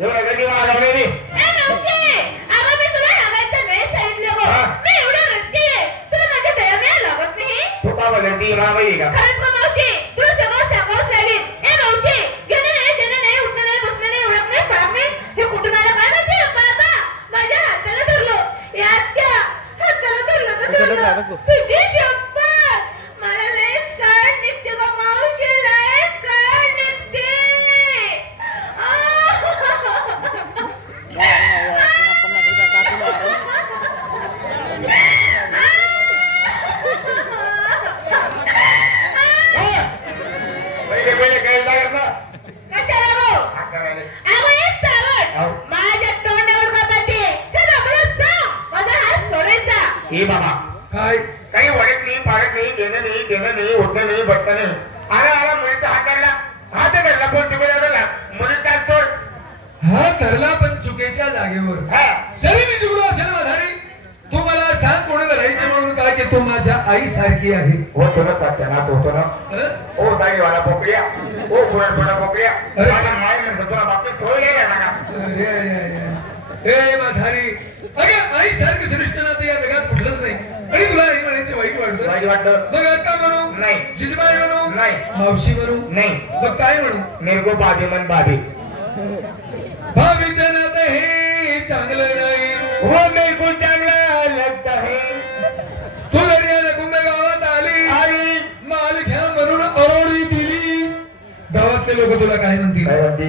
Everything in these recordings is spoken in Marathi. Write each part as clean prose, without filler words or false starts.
एवढं कधी मागवले रे अगं मी तुला रागायचं नाही सांगितलं गो. मी एवढं रट्टी आहे, तुला माझ्या दया लागत नाही. तू का बोलती मावई का? खरंच का मावशी, तुला सगळं सांगावंच लागेल. ए मावशी, गेलं नाही उठणं नाही बसणं नाही ओळख नाही काम नाही, हे कुठून आलं काय माहिती? बाबा माझ्या हाताला धरलं, या आत्या हाताला धरलं तुझी शपथ, मला लय सळ निघते गं मावशी, लय सळ निघते. पहिले काही लागत ना कशाला गो? अगं एक चावड माझ्या तोंडावर का पाठी ते दाखवत सांग, माझा हात सोडायचा. हे बाबा काय काही वडत नाही पाडत नाही देणं नाही होतं नाही बघतं नाही. आला मुलीचा हात धरला बोल तिकडे झाला मुलीचा सोड. हा धरला पण चुकीच्या जागेवर. सरी मी तिकडून असेल माधारी, तू मला सांग कोणी धरायचे म्हणून काय की तू माझ्या आई सारखी आहे. होतो ना सत्यानाश होतो ना. ओ जागेवाला पोकळ्या, ओ पुढा पोकळ्या, माझा माय म्हणजे तुला बापी थोडी गेला ना का? हे माधारी, अगं आई सारखी श्रेष्ठ नातं या जगात कुठलंच नाही. आणि तुला आई म्हणायचे वाईट वाटतं. मग आता म्हणू नाही, जिजबाई म्हणू नाही, मावशी म्हणू नाही, मग काय म्हणू? मेरे को भाभी मन भाभी. भाभीचं नातं हे चांगलं नाही. वो मेरे को चांगला लगता है. तू जरी या कुंभे गावात आली माल घ्या म्हणून अरोडी दिली, गावातले लोक तुला काय म्हणतील?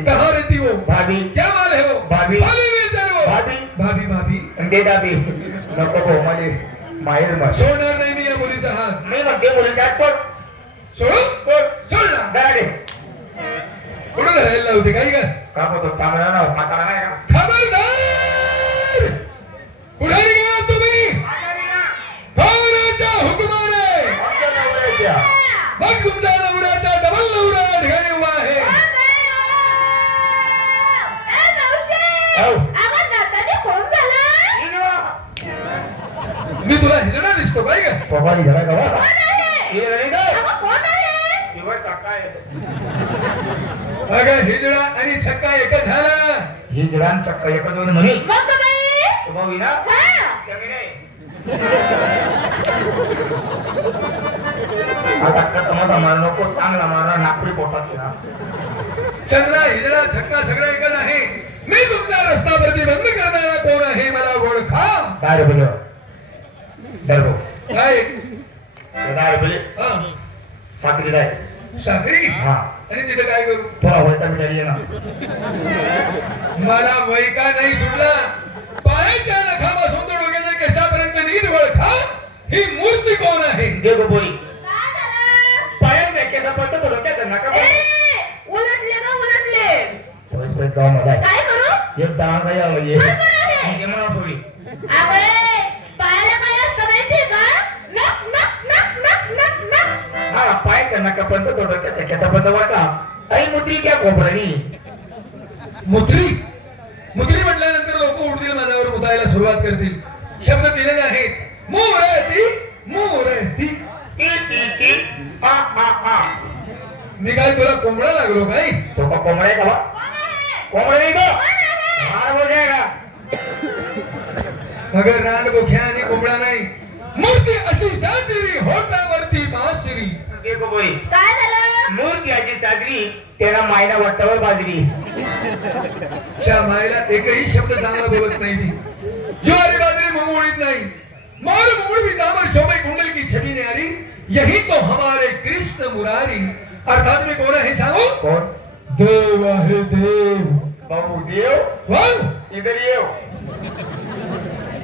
कहा रहती हो भाभी? क्या माल है वो? भाभी. भाभी विचारो. भाभी भाभी भाभी दे दाबी नको भाऊ माझे माहेर मा सोडणार नाही मी या मुलीचा हात. मी म्हणते मुलीचा सोड सोडू सोड ना. दाडे कुठं धरायला लावते काही का? का बोलतो चांगला ना म्हातारा नाही का? खबरदार, कुठे निघाला तुम्ही? कोणाच्या हुकुमाने? मग तुमच्या नवऱ्याचा डबल नवरा या ठिकाणी उभा आहे. मी तुला हिजडा दिसतो काय का? पवारी झाला का? अगं हिजडा आणि छक्का एकच झाला. हिजडान चक्का एकच होऊन म्हणे भाऊ ना आता माझा मार नको, चांगला मारा नागपुरी पोटाचे ना. चंद्रा हिजडा छक्का सगळं एकच आहे. मी तुमचा रस्ता प्रतिबंध करणारा कोण आहे मला ओळखा. काय रे बोल दरबो काय काय बोले साखरी जाय साखरी. हा आणि तिथे काय करू? थोडा वैता बिचारी ना. मला वैका नाही सुटला. पायाच्या नखापासून तर डोक्याच्या केसापर्यंत नीट ओळखा. ही मूर्ती कोण आहे? देव बोली पायाच्या केसापर्यंत डोक्याच्या नखापासून उलटले ना उलटले गाव मजा आहे. काय करू? एक दहा नाही आलं ये म्हणा सोडी. पायाला काय असतं माहितीये का? नक नक नक नक नक नक. हा पायाच्या नखापर्यंत तो डोक्याच्या केसापर्यंत वाटा. आई मुद्री क्या कोपरानी मुद्री मुद्री म्हटल्यानंतर लोक उडतील माझ्यावर मुतायला सुरुवात करतील. शब्द दिलेले आहेत. मोरती मोरती. मी काय तुला कोंबडा लागलो काय? तो का कोंबडा आहे का? कोंबडा नाही तो मार बोल जाएगा. अगर रान गोख्या आणि कोंबडा नाही. मूर्ती अशी साजरी होटावरती बासरी. देखो बोली काय झालं? मूर्ती अशी साजरी त्याला मायना वाटावर बाजरी. च्या मायला एकही शब्द चांगला बोलत नाही ती. ज्वारी बाजरी मुंगोळीत नाही. मार मुंगुड़ पीतांबर शोभे कुंडल की छवि ने आरी. यही तो हमारे कृष्ण मुरारी. अर्थात मी कोण आहे सांगू? कोण? देव आहे देव. बाबू देव वाह इधर येव.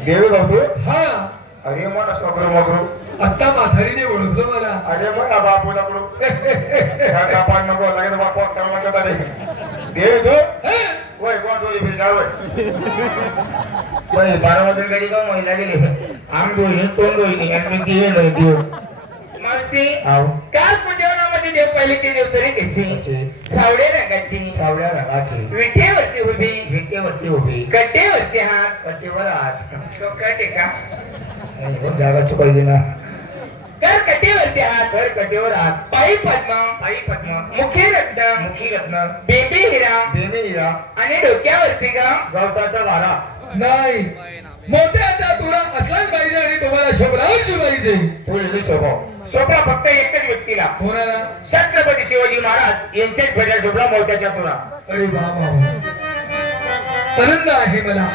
देव बाबू. हा अरे मोठा सोबरो मोगरो. आता म्हातारीने ओळखलं मला. अरे मोठा बापू लागलो. काका पाड नको लागे तो बापू करायला लागत आहे. देव तो वय कोण दोली फिर जाव वय 12 वाजता गाडी का महिला गेली. आम दोहिनी तोंड दोहिनी आणि मी देव मावशी काल पुजेवणामध्ये देव पाहिले ते देव तरी कसे? सावळ्या रंगाची विटेवरती उभी कट्टेवरती हात कट्टेवर हात तो कटे का जागा चुकायची ना. कर कटेवरती हात, कर कटेवर हात, पायी पद्म, मुखी रत्न, बेबी हिरा आणि डोक्यावरती गवताचा वारा. नाही, मोत्याचा तुला असलाच पाहिजे आणि तुम्हाला शोभराज पाहिजे. तुझी शोभा फक्त एकच व्यक्तीला. कोणाला? छत्रपती शिवाजी महाराज यांच्याच भेटा शोभला मोत्याच्या तुला. अरे बाबा, आनंद आहे मला.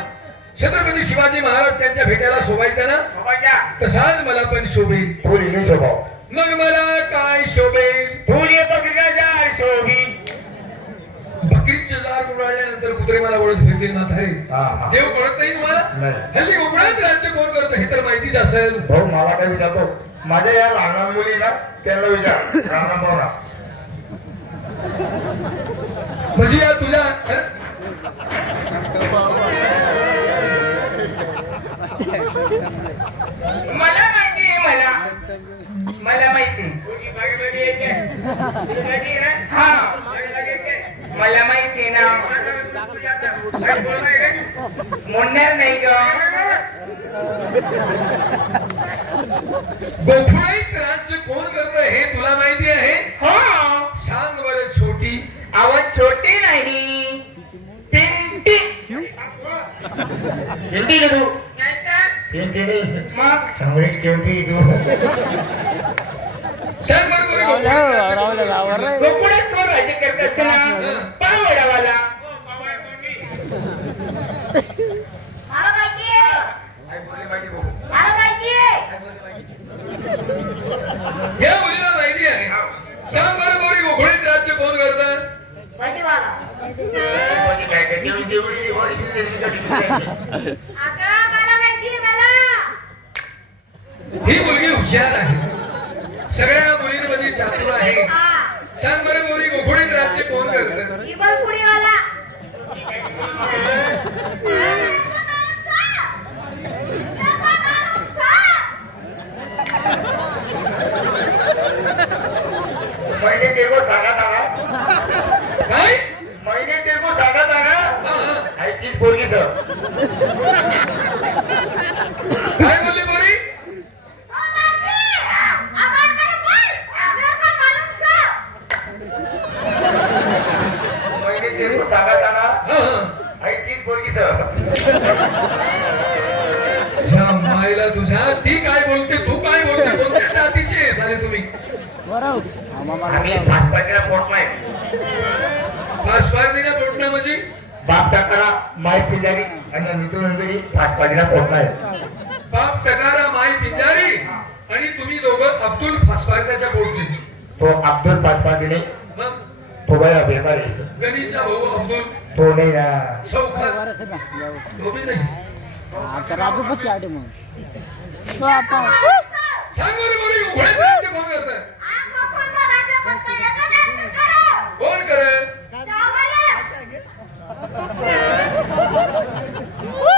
छत्रपती शिवाजी महाराज त्यांच्या भेटायला शोभायचा ना, तसाच मला पण शोभेल. तुझी शोभा. मग मला काय शोभेल? तुझी बकरीचा शोभी. बकरीचे जार गुंडाळल्यानंतर कुत्रे मला ओळख फिरतील म्हातारे. देव कळत नाही तुम्हाला? हल्ली कोकणात राज्य कोण करतं हे तर माहितीच असेल. भाऊ मला काय विचारतो, माझ्या या लहान मुलीला त्यांना विचार. रामभाऊला म्हणजे या तुझ्या मला माहिती हा मला माहिती ना. म्हणणार नाही ग. गोठवाईत राज्य कोण करतं हे तुला माहिती आहे? हो सांग बरं. छोटी आवाज छोटी नाही, पिंटी. पिंटी का तू? मग चांगली शेवटी तू. सांग बरं. गोकुळात कोण राज्य करत असताना पावडावाला. या मुलीला माहिती आहे. सांग बरं बोरी, गोकुळीत राज्य कोण करतं? ही मुलगी हुशार आहे, सगळ्या मुलींमध्ये चातुर आहे. सांग बरं बोरी, गोकुळीत राज्य कोण करतं? महिने तेरको सांगा काय? महिने तेरको सांगा आहे तीच पोरगी सर. काय बोलली बोरी? महिने तेरको सांगा आहे तीच पोरगी सर. या मायला तुझ्या, ती काय बोलते, तू काय बोलते? कोणत्या जातीचे झाले तुम्ही? आम्ही पाचपाचीला पोटलाय. पाचपाचीला पोटणं म्हणजे? बाप टाकारा माय पिंजारी आणि मित्रनंतरी पाचपाचीला पोटलाय. बाप टकारा माय पिंजारी आणि तुम्ही दोघं अब्दुल फासपार्ट्याच्या पोटचे. तो अब्दुल पाचपाचीने, मग तो बाया बेकारी. गणीचा भाऊ अब्दुल, तो नाही ना. चौखात तो बी नाही. सांग बरं बोरी, घोड्यात राज्य कोण करतं? कोण करत?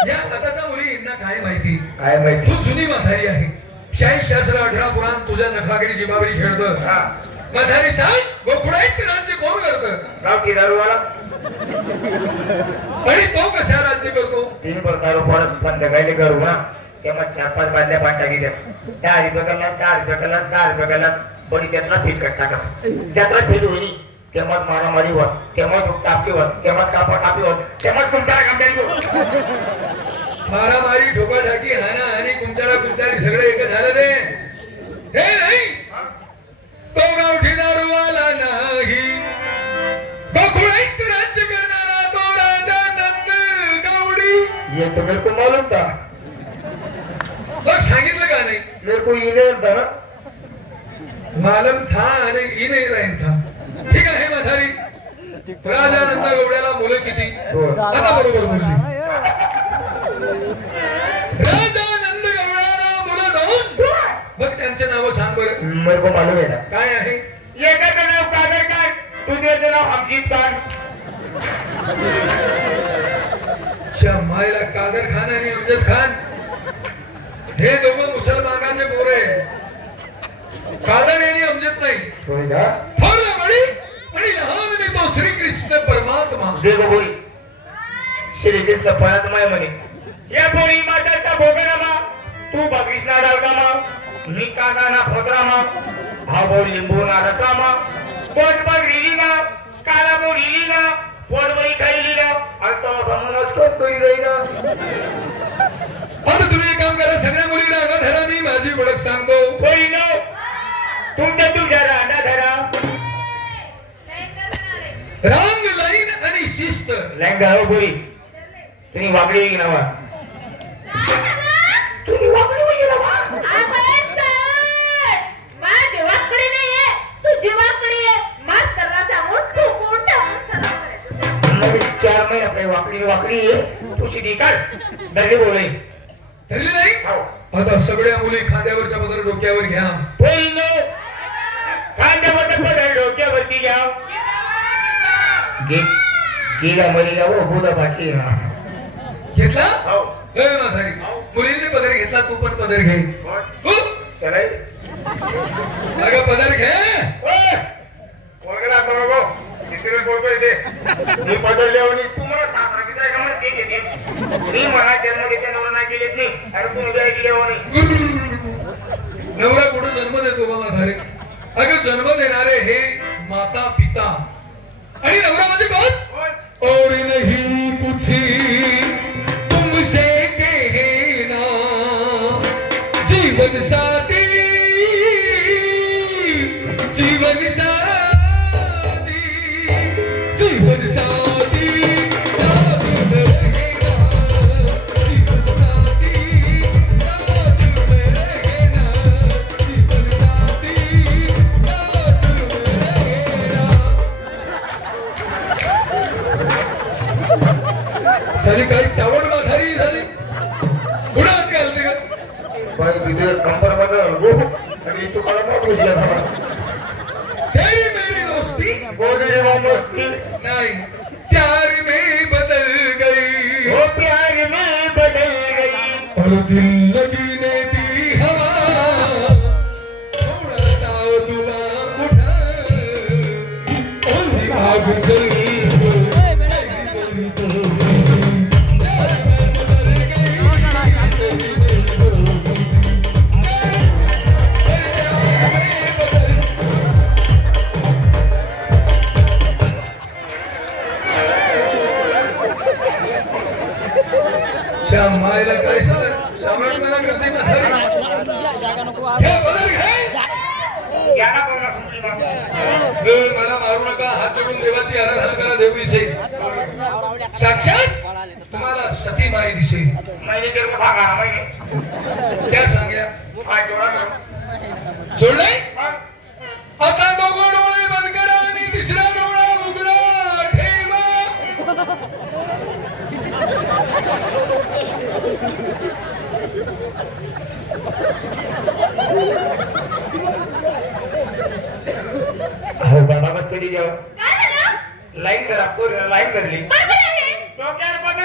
या आताच्या मुलींना काय माहिती? काय माहिती? तू जुनी म्हातारी आहे. 86 शास्त्र 18 पुराण तुझ्या नखागिरी जिबाबरी खेळतं. म्हातारी सांग, गोकुळाईत राज्य कोण करतं? गावठी दारूवाला. आणि तो कशा राज्य करतो? 3 प्रकार उपवास संध्याकाळी करू ना, तेव्हा 4-5 बादल्या पाठ टाकीच्या. 4 रुपयाला बरी जत्रा फिट करता. कसं जत्रा फिट होईल तेव्हाच मारामारी वस, तेव्हाच टापी वस, तेव्हाच कापी वस, तेव्हाच तुमच्या मारामारी, ठोकाठाकी, हाना आणि कुंचाला कुंचारी सगळे एक झालं. ते हे नाही, तो गावठी दारूवाला नाही, गोकुळाईत राज्य करणारा तो राजा नंद गौडी. ये तो मेरे को मालूम था. मग सांगितलं का नाही? मेरे को ये नहीं था ना. मालम था आणि ई नाही राहील था. ठीक आहे म्हातारी, राजा नंद गौड्याला मुलं किती? आता बरोबर बोलली. राजा नंद गौड्याला मुलं 2. मग त्यांचे नाव सांग बरं. मेरे को मालूम है ना. काय आहे? एकाचं नाव कादर खान, दुसऱ्याचं नाव अमजीत खान. मायला कादर खान आणि अमजद खान हे दोघं मुसलमानाचे पोरे. कादर यांनी अमजद नाही. थोरला बळी आणि लहान मी तो श्रीकृष्ण परमात्मा. देखो बोल, श्रीकृष्ण परमात्मा म्हणे. या पोरी माताचा भोगनामा तू कृष्णा डालकामा. मी कांदा ना फोतरामा भाऊ लिंबू ना रसामा पोटभर रिली ना काला भाऊ रिली ना पोटभरी खाईली ना आणि तो समोरच करतोय जाईना. आता तुम्ही एक काम करा, सगळ्या मुलींना अंगा धरा, मी माझी ओळख सांगतो. होई ना तुमच्या रांडा धरा. रांग लाईन आणि शिस्त. लँगा हो बोरी तुम्ही वाकडी की नावा तुम्ही वाकडी होई ना वा. माझी वाकडी नाहीये, तुझी वाकडी आहे. मास्तरला सांगून तू कोणता सराव करायचा. 4 महिने आपली वाकडी तू शिदी काढ धरली बोले ठरली नाही. आता सगळ्या मुली खांद्यावरच्या पदर डोक्यावर घ्या. पहिलो खांद्यावरचा पदर डोक्यावरती घ्या. गेला मरीला हो बोला बाकी ना घेतला. मुलींनी पदर घेतला, तू पण पदर घे. चलाय अगं पदर घे. वगैरे बघो किती बोलतोय ते मी बदलल्यावर तू मला सासरा किती का मला केली ती मी मला जन्म घेतल्या नवरा नाही केलीच नाही आणि तू उद्या गेल्यावर नवरा कुठं जन्म देतो बाबा धारे. अगं जन्म देणारे हे माता पिता आणि नवरा म्हणजे कोण. और नहीं कुछ तुमसे कहना जीवन साथी जीवन साथी जीवन साथी साथ में रहेगा जीवन साथी साथ में रहेगा जीवन साथी साथ में रहेगा. साली काही चावड माघारी झाली. पुढे हात घालते का कंपर मध्ये आणि चुकाला मत घुसल्या. तेरी मेरी दोस्ती गोदरे मस्ती नहीं प्यार में बदल गई. वो प्यार में बदल गई और दिल लगने दी हवा थोड़ा सा दुआ उठा और दिमाग चल मायला काय सम्राट मला करते मला मारू नका. हात जोडून देवाची आराधना करा. देवीविषयी साक्षात तुम्हाला सती माई दिसेल. महिने जन्म सांगा महिने क्या सांग्या काय जोडा जोडलाय. आता दोघं डोळे बंद करा आणि तिसरा डोळा उघडा ठेवा. हो बाबा चली जाओ. लाईन करा पूर्ण लाईन करली डोक्यावर पदर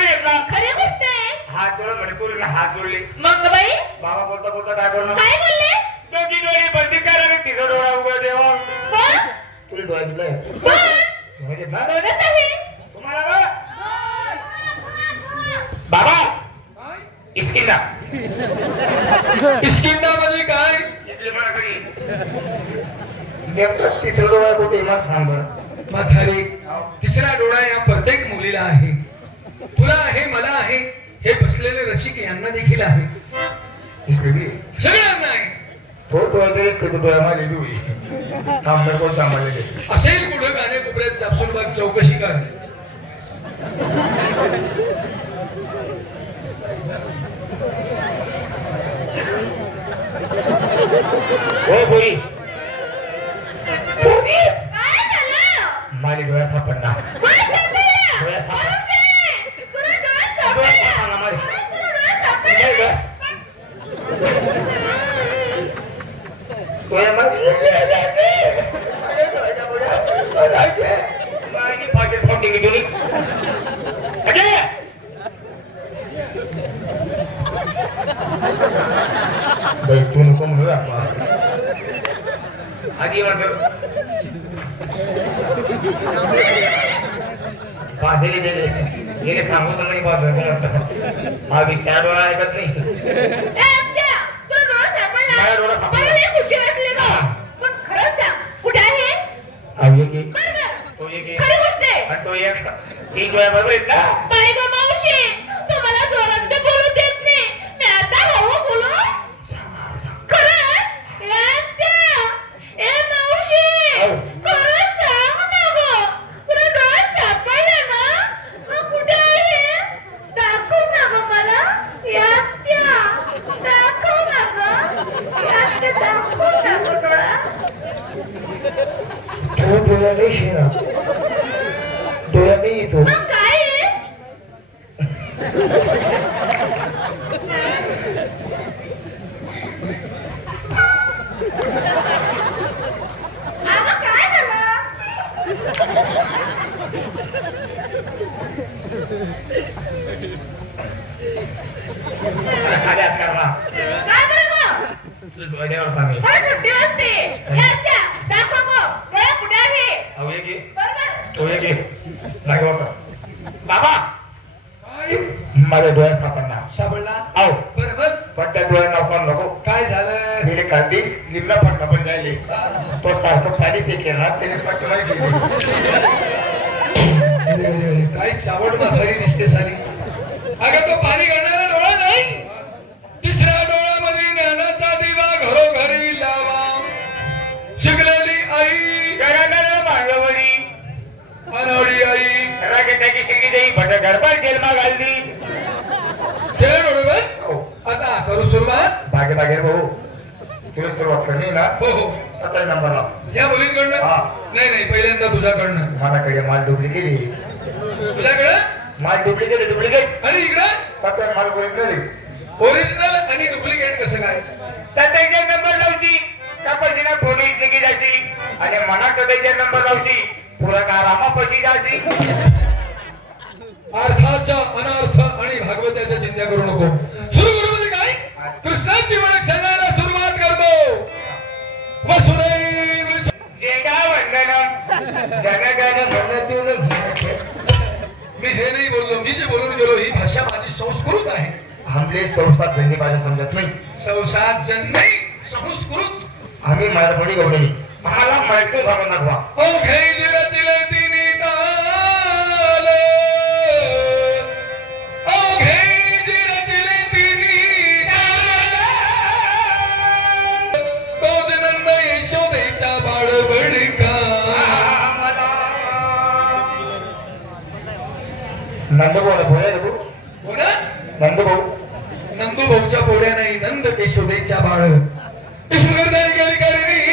घेतला. खरी गोष्ट आहे. हात जोडून म्हणे पूर्ण हात जोडले. मग बाई बाबा बोलता बोलता काय बोलणार. काय बोलले. दोघी डोळी बंदी करा आणि तिचा डोळा उघड देवा. पण तुला डोळा दिलाय म्हणजे ना दोनच आहे. तुम्हाला बाबा इस्किंदा इस्किंदा म्हणजे काय. इथले मला घरी नेमकं तिसरा डोळा कुठे मला सांग बरं. म्हातारे तिसरा डोळा या प्रत्येक मुलीला आहे. तुला आहे, मला आहे, हे बसलेले रसिक यांना देखील आहे. सगळ्यांना आहे. तो डोळा माझी डोळी आमदार कोण सांभाळले असेल कुठं गाणे कोपऱ्यात सापसून चौकशी कर. हो बोरी काय झालं. माझी डोळा सापडणार. काय सापडलं. डोळा सापडला. तुला डोळा डोळा सापडला. सापडला माझी. तुला डोळा सापडला. डोळा माझी पाकिट फोन टिकी दोन्ही अजय भाई तू नको म्हणू आधी बांधलेले दिले गेले सांगू तर नाही बांधलं हा विचार ऐकत नाही. तू डोळा तो एक खरी गोष्ट आहे. आणि तो एक तीन डोळ्याबरोबर आहेत ना. बाई गं मावशी, तुम्हाला जोरात बी बोलू देत नाही. मी आता हो बोलू? खरं? ए आत्या, ए मावशी, खरं सांग ना गं. तुला डोळ्यात सापडले ना? मग कुठे आहे? दाखव ना गं मला. ए आत्या, दाखव ना गं. ए आत्या, दाखव ना गं डोळा. तो डोळ्या नाही शेरा, डोळ्या नाही येतो. मग काय आहे? अगं काय झालं? अरे आज करा काय झालं? डोळ्यावर सांगे. मला सुट्टी वाजते. ए आत्या, दाखव गं. डोळा कुठे आहे? अहो एक घे, बरोबर. तो एक घे. लागे वाटा. बाबा काय माझ्या डोळ्यात सापडणार. सापडला आहो बरोबर. पण त्या डोळ्यात नको नको. काय झालं मेरे कांदीस निम्ना फटका पण जायले. तो सारखं पाणी फेकेल ना त्याने फटका नाही फेकले. काय चावड म्हातारी दिसते सारी. अगं तो पाणी घालणारा डोळा नाही. तिसऱ्या डोळ्यामध्ये ज्ञानाचा दिवा घरोघरी लावा. शिकलेली आई मांगवडी अनवडी आई रागे टाकी शिंगी जाई भट गडबड जेलमा घालदी. केलं बरोबर. आता करू सुरुवात. भागे भागे भाऊ तुला सुरुवात करणे ना. हो हो 17 नंबरला या मुलींकडनं. हा. नाही नाही पहिल्यांदा तुझ्याकडनं. माझ्याकडे माल डुप्लिकेट तुझ्याकडं माल डुप्लिकेट आणि इकडं 17 माल ओरिजिनल. ओरिजिनल आणि डुप्लिकेट कसं काय. त्यात एक नंबर लावची त्यापाशी पोलीस निघी जाशी आणि मना कधीचे नंबर लावशी पुरा कारामा पशी जाशी. अर्थाचा अनर्थ आणि भागवताच्या चिंता करू नको. सुरू करू म्हणजे काय. कृष्णाची ओळख सांगायला सुरुवात करतो. वसुदैव जेगा वंदनम जनगण मनतून. मी हे नाही बोललो. मी जे बोलून गेलो ही भाषा माझी संस्कृत आहे. हमले संस्थात धन्य भाषा समजत नाही. संसात जन्मी संस्कृत. आम्ही मराठी गवडणी आम्हाला मराठी भाषा दाखवा. ओघे जिरचिले तिन्ही ताल. ओघे जिरचिले तिन्ही ताल. तोच नंद यशोदेचा बाळवडका. नंदभाऊ बोला रे भाऊ. कोणा नंदभाऊ नंदू भाऊच्या पोड्या नाही नंद यशोदेच्या बाळ. विष्णुगर्धारी गेली करीनी